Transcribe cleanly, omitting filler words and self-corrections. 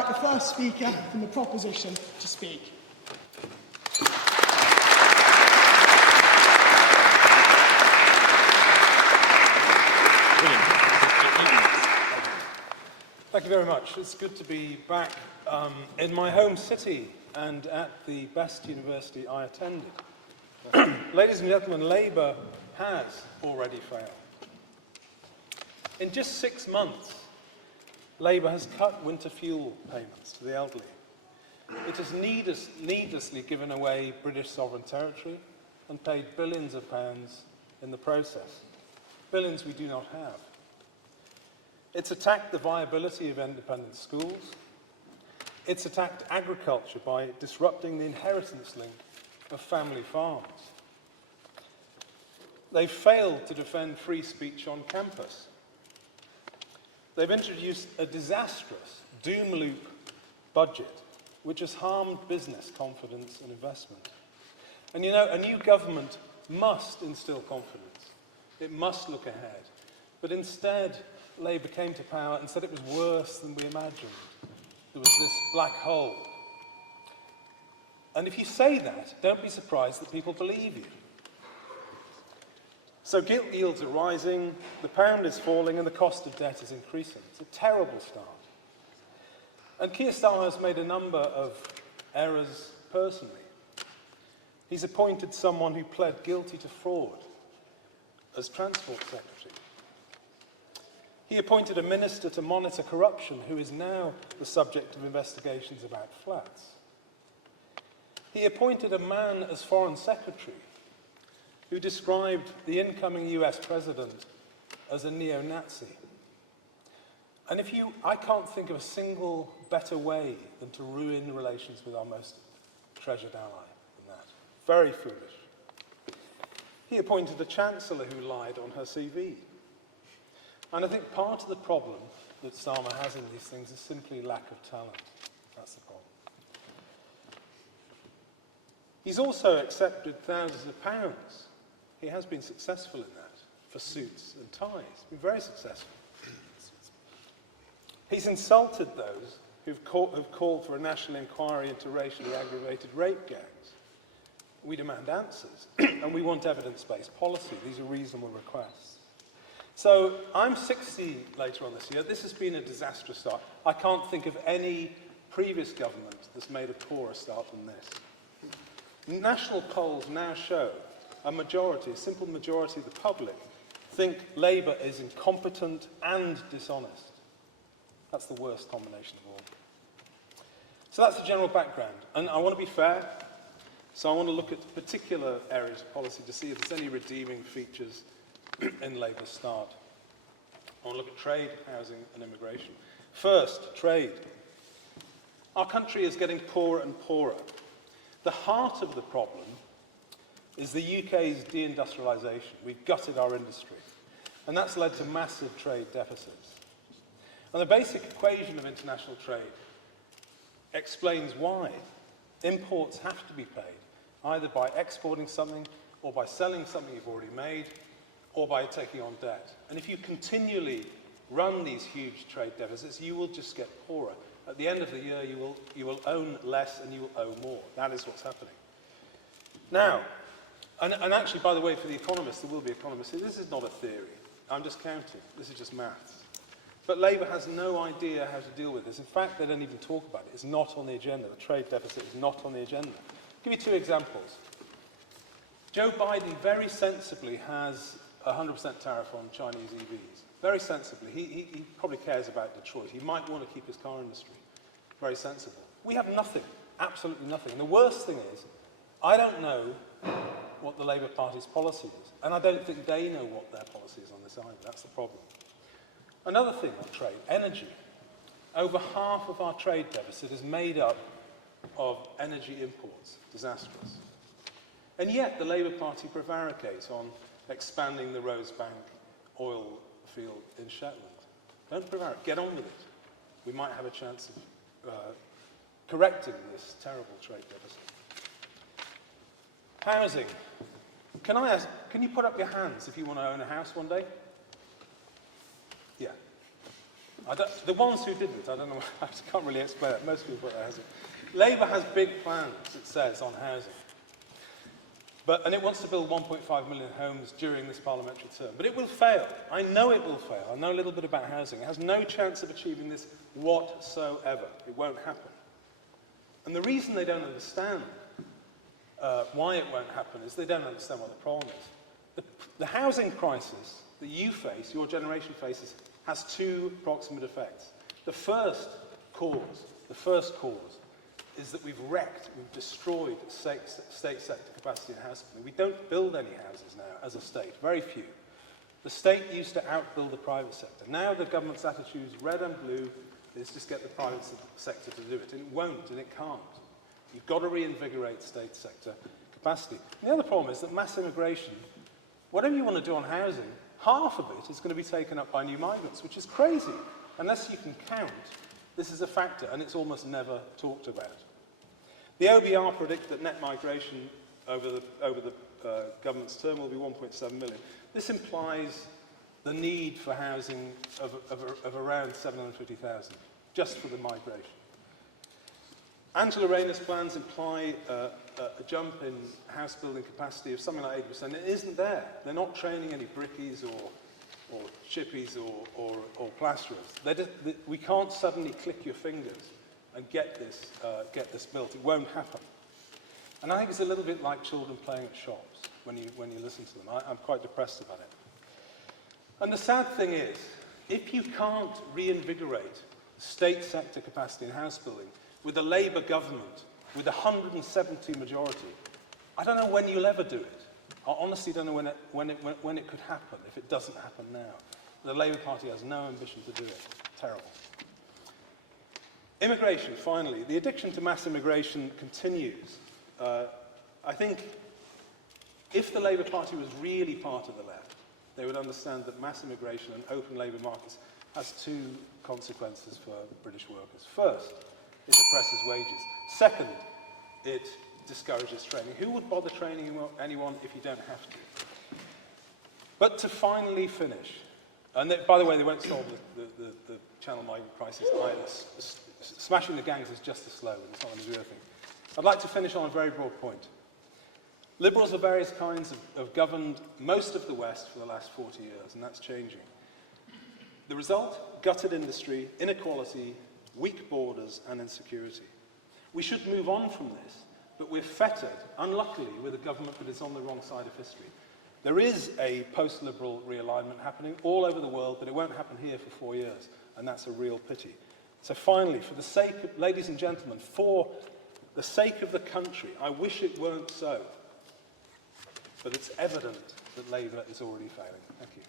invite the first speaker from the proposition to speak. Thank you very much. It's good to be back in my home city and at the best university I attended. Ladies and gentlemen, Labour has already failed. In just 6 months, Labour has cut winter fuel payments to the elderly. It has needlessly given away British sovereign territory and paid billions of pounds in the process. Billions we do not have. It's attacked the viability of independent schools. It's attacked agriculture by disrupting the inheritance link of family farms. They've failed to defend free speech on campus. They've introduced a disastrous doom loop budget which has harmed business confidence and investment. And you know, a new government must instill confidence. It must look ahead. But instead, Labour came to power and said it was worse than we imagined. There was this black hole. And if you say that, don't be surprised that people believe you. So gilt yields are rising, the pound is falling, and the cost of debt is increasing. It's a terrible start. And Keir Starmer has made a number of errors personally. He's appointed someone who pled guilty to fraud as Transport Secretary. He appointed a minister to monitor corruption who is now the subject of investigations about flats. He appointed a man as Foreign Secretary who described the incoming US president as a neo-Nazi. And I can't think of a single better way than to ruin relations with our most treasured ally than that. Very foolish. He appointed a chancellor who lied on her CV. And I think part of the problem that Starmer has in these things is simply lack of talent. That's the problem. He's also accepted thousands of pounds. He has been successful in that for suits and ties. He's been very successful. He's insulted those who've called for a national inquiry into racially aggravated rape gangs. We demand answers, and we want evidence-based policy. These are reasonable requests. So I'm 60 later on this year. This has been a disastrous start. I can't think of any previous government that's made a poorer start than this. National polls now show a simple majority of the public think Labour is incompetent and dishonest. That's the worst combination of all. So that's the general background. And I want to be fair, so I want to look at particular areas of policy to see if there's any redeeming features in Labour's start. I want to look at trade, housing and immigration. First, trade. Our country is getting poorer and poorer. The heart of the problem is the UK's deindustrialisation. We've gutted our industry. And that's led to massive trade deficits. And the basic equation of international trade explains why imports have to be paid, either by exporting something or by selling something you've already made, or by taking on debt. And if you continually run these huge trade deficits, you will just get poorer. At the end of the year, you will own less and you will owe more. That is what's happening. Now, and actually, by the way, for the economists, there will be economists here, this is not a theory. I'm just counting. This is just maths. But Labour has no idea how to deal with this. In fact, they don't even talk about it. It's not on the agenda. The trade deficit is not on the agenda. I'll give you two examples. Joe Biden very sensibly has a 100% tariff on Chinese EVs. Very sensibly. He probably cares about Detroit. He might want to keep his car industry. Very sensible. We have nothing. Absolutely nothing. And the worst thing is, I don't know what the Labour Party's policy is. And I don't think they know what their policy is on this either. That's the problem. Another thing on trade, energy. Over half of our trade deficit is made up of energy imports. Disastrous. And yet the Labour Party prevaricates on expanding the Rosebank oil field in Shetland. Don't prevaricate. Get on with it. We might have a chance of correcting this terrible trade deficit. Housing. Can I ask, can you put up your hands if you want to own a house one day? Yeah. The ones who didn't, I don't know, I can't really explain it. Most people put their hands up. Labour has big plans, it says, on housing. And it wants to build 1.5 million homes during this parliamentary term. But it will fail. I know it will fail. I know a little bit about housing. It has no chance of achieving this whatsoever. It won't happen. And the reason they don't understand why it won't happen is they don't understand what the problem is. The housing crisis that you face, your generation faces, has two proximate effects. The first cause is that we've destroyed state sector capacity in house building. We don't build any houses now as a state, very few. The state used to outbuild the private sector. Now the government's attitudes, red and blue, is just get the private sector to do it. And it won't and it can't. You've got to reinvigorate state sector capacity. And the other problem is that mass immigration, whatever you want to do on housing, half of it is going to be taken up by new migrants, which is crazy. Unless you can count, this is a factor, and it's almost never talked about. The OBR predict that net migration over the government's term will be 1.7 million. This implies the need for housing of around 750,000, just for the migration. Angela Rayner's plans imply a jump in house building capacity of something like 80%. It isn't there. They're not training any brickies or chippies or plasterers. We can't suddenly click your fingers and get this built. It won't happen. And I think it's a little bit like children playing at shops when you listen to them. I'm quite depressed about it. And the sad thing is, if you can't reinvigorate state sector capacity in house building with a Labour government with a 170 majority, I don't know when you'll ever do it. I honestly don't know when it could happen, if it doesn't happen now. The Labour Party has no ambition to do it. Terrible. Immigration, finally. The addiction to mass immigration continues. I think if the Labour Party was really part of the left, they would understand that mass immigration and open labour markets has two consequences for British workers. First, it depresses wages. Second, it discourages training. Who would bother training anyone if you don't have to? But to finally finish, and by the way, they won't solve the channel migrant crisis either. Smashing the gangs is just as slow, and it's not going to do anything. I'd like to finish on a very broad point. Liberals of various kinds have governed most of the West for the last 40 years, and that's changing. The result? Gutted industry, inequality, weak borders, and insecurity. We should move on from this, but we're fettered, unluckily, with a government that is on the wrong side of history. There is a post-liberal realignment happening all over the world, but it won't happen here for 4 years, and that's a real pity. So finally, for the sake of, ladies and gentlemen, for the sake of the country, I wish it weren't so, but it's evident that Labour is already failing. Thank you.